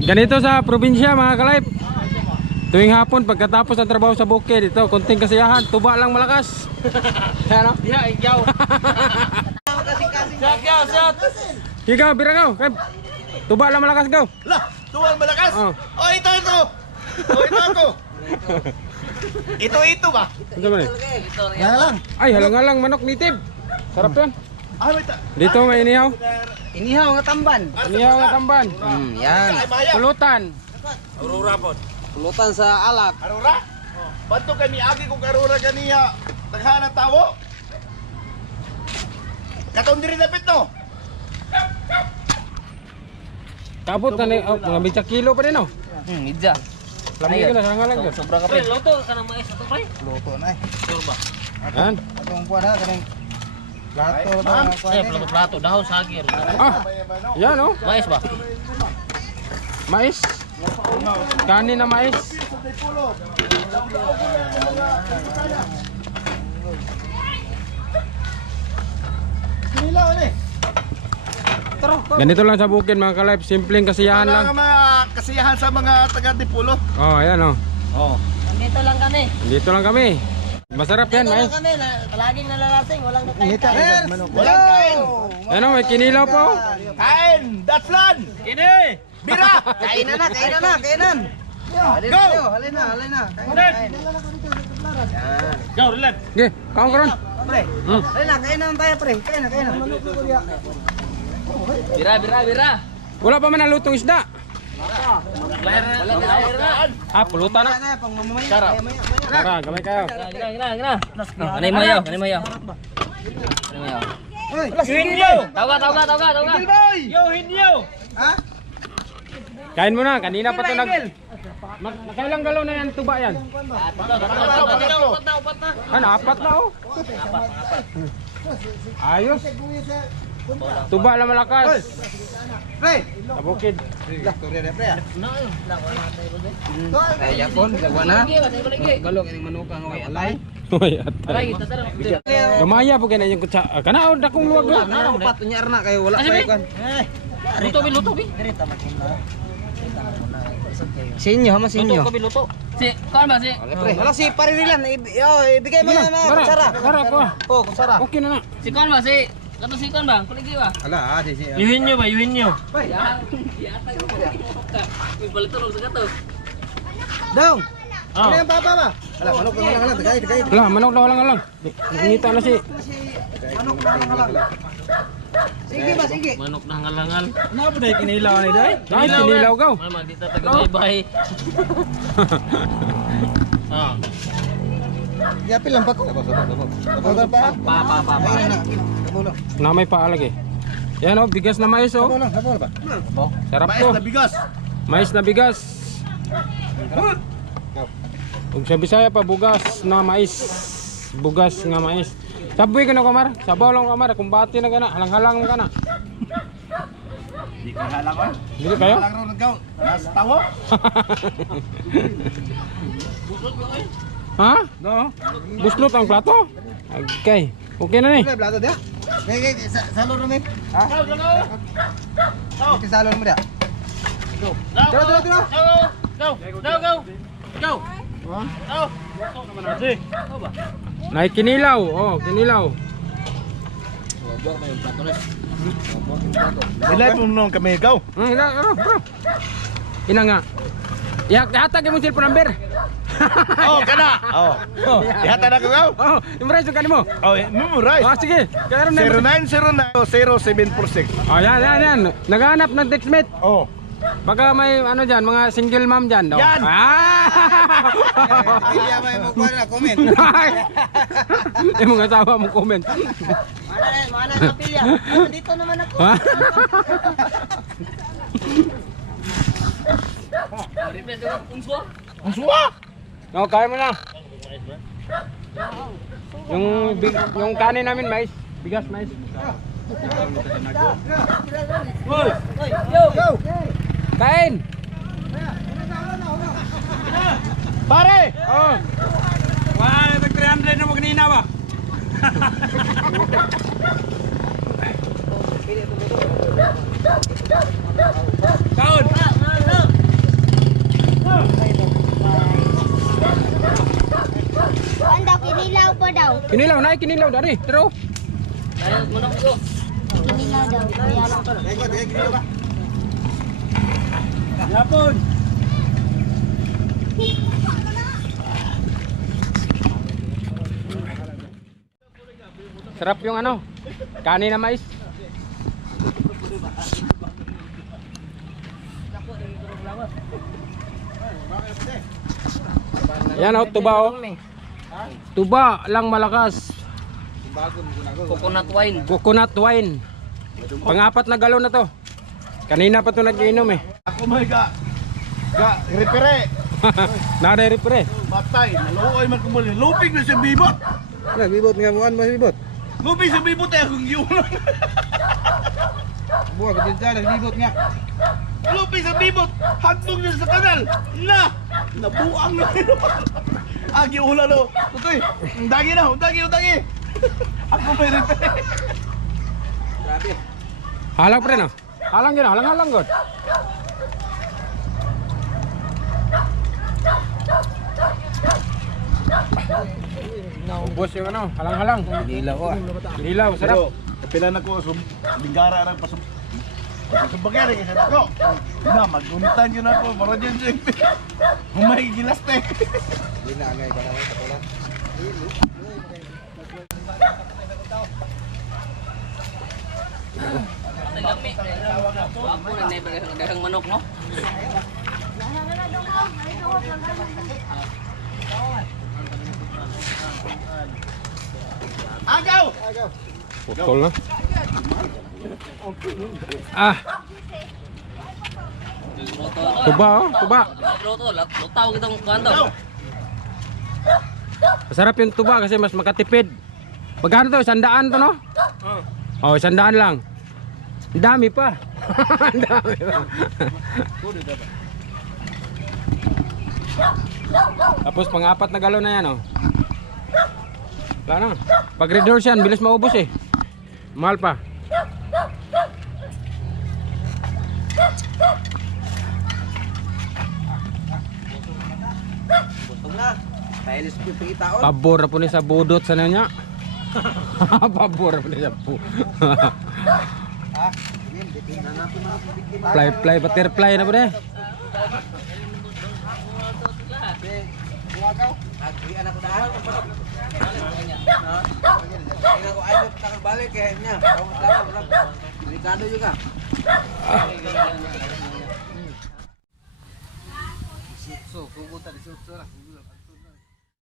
Ganito sa probinsya mga kalip. Tuwing hapon pagkatapos ng trabaho sa bukid, ito konting kasiyahan, tuba lang malakas. Ano? Ya, ikaw. Shot. Higaw, biragaw. Tuba lang malakas gaw. Lah, tuwang malakas. Oh. Oh, ito. Oh, ito ako. Ito ba? Ano ba ni? Yan lang. Ay, halang-halang manok nitib. Sarap yan. Ah, wait. Dito may inihaw. Inihaw nga tamban. Inihaw nga tamban. Yan. Pulutan. Aurora po. Pulutan sa alak. Aurora? Banto kami agi kung Aurora ganiya. Taghaan ang tawo. Katong diri dapit no. Kabot na ni, mga bitsa kilo pa din oh. Midja. Lamig ka na, halang-halang ka. Sobra ka pre. Luto ka ng mais ato pre. Luto na eh. Sure ba? Yan. Atong kuha na kanang plato Ay, ma'am. Plato dahaw sagir. Ah, yan oh. Mais ba? Mais. Kanin na mais. Sinilaw ni. Ganito lang sa bukid mga kalip, simpleng kasiyahan lang. Mga kasiyahan sa mga taga Dipulo. Oh, ayan oh. Oh. Dito lang kami. Dito lang kami. Masarap yan, mais. kami, palaging nalalasing, walang nakain. Walang kain. Ano, may kinilaw pa oh. Kain, datslan. Kini! Bira. Kainan na. Go. Halin na. Kain. Go, relax. Sige, kaon karon. Pre. Hmm. Halin na, kainan tayo pre. Kainan. Bira. Wala pa man nalutong isda. Wala. Ah, pulutan na. Ano pang mamamaya. Sarap. Tara, gamay kayo. Gina. Kanay mayaw. Hoy. Hinyo! Tawga. Yo, hinyo! Ha? Kain mo na, kanina pa ito nakailang galaw na yan, tuba yan. Upat na. Ano, apat na oh. Ayos. Tuba lang malakas. Pre. Sa bukid. Storya na pre. Ay, yapon, gawa na. Galok ini manuka nga way alay. Uy, atay. Aray, kita tara. Gamaya po ganyan yung kutsa. Kana, dakong luwag na. Na upat nya arna kayo wala Kasi, pa kan. Luto bi. Sinyo hama sinyo. Luto. Si, kuan ba si? Pre, hala si Paririlan, ibigay mo na kutsara. Tara po. Oh, kutsara. Okay na na. Si kuan ba si? Kato si kuan ba? Kuligi ba? Hala, di si. Yuhinyo. Balik tulog sa kato. Dong. Oh. Ano yung papa ba? Hala, manok na lang, dagay. Wala, manok na walang alang. Nangita na si. Manok na lang. Sige ba, sige. Manok na hangal-hangal. Ano pa dahil kinilaw ni Day? Ay, kinilaw gaw. Mama, di ta taga-bye. Ah. Yapil lang pa ko. Sabog pa. Pa. Ayun na. Sabog. Na may paalag eh. Yan oh, bigas na mais oh. Sabog ba? Sarap Mais to. na bigas. Mais na bigas. Ug sa Bisaya pa bugas na mais. Bugas nga mais. Saboy ka na kamar. Sabaw lang kamar. Kumbati na kana. Halang-halang na kana. Di ka halang ko. Dili kayo? Halang ro nagaw. Nas tawo. Ha? No. Buslot ang plato? Okay. Okay na ni. Plato dia. Gay, salon mo. Ha? Go. Salon mo dia. Go. Naikinilaw. Oh, kinilaw. Ilay po nung kami gaw. Bro. Ina nga. Ihatag mo cellphone number. Oh, kana. Oh. Ihata na ko gaw. Oh, imres yung kanimo. Oh, memorize. Ah, sige. Karon na. 0909-0746. Oh, yan. Naghahanap ng dexmate. Oh. Baka may ano dyan, mga single mom dyan. Oh. Yan. Pili may mo kuha na comment. Yung mga asawa mo comment. Mana na pilya. Dito naman ako. Ha? Ang suwa. No, kaya mo na. Yung kanin namin mais, bigas mais. Yo. Kain. Pare. Oh. Wah, nag 300 na mo kanina ba? Kaon. Kinilaw, naik kinilaw dari. Terus. Ayun, manok ko. Kinilaw daw. Kaya lang. Yapon. Sarap yung ano, kanin na mais. Yan o, tuba o. Tuba lang malakas. Coconut wine. Coconut wine. Pangapat na galon na to. Kanina pa to nag-iinom eh. Ako may repere. Nare-repre. Matay, naluoy man kumuli. Lupig na sa bibot. Nah, bibot nga mo bibot. Lupig sa bibot eh akong giulan. Buah gede jalan bibot nga. Lupig sa bibot, hagdog na sa kanal. Nabuang na. Giulan lo. Tutoy, undagi na, undagi. Ako may repere. Grabe. Halang pre no? Halang gina, halang god. Ubos yung ano, halang-halang. Gila ko ah. Dilaw, sarap. Pero, kapilan ako, linggara ng pasumbagyan kasi ako. Na, magunitan yun ako, para dyan dyan. Humay gilas te. Hindi na angay ka naman sa kulan. Ang lami. Ako na never dagang manok, no? Agaw! Putol na. Ah, tuba oh, tuba. Luto, lutaw kitong kuwanto. Masarap yung tuba kasi mas makatipid. Magkano to? 100 to no? Oh, 100 lang. Ang dami pa. Ang dami pa. Tapos pang-apat na galon na yan oh. Wala na. Pag red horse yan, bilis maubos eh. Mahal pa. Busog na. Stylish ko pitaon. Pabor na po ni sa budot sa niya. Pabor na po ni sa bu. Ah, yun, ditingnan natin mga biktima. Fly, butterfly na po na. Buwagaw. Agri anak ko dahil. Tingnan ko ayaw takang balik eh niya. Tawang tawang. Delikado juga. So, pupunta di suso lah.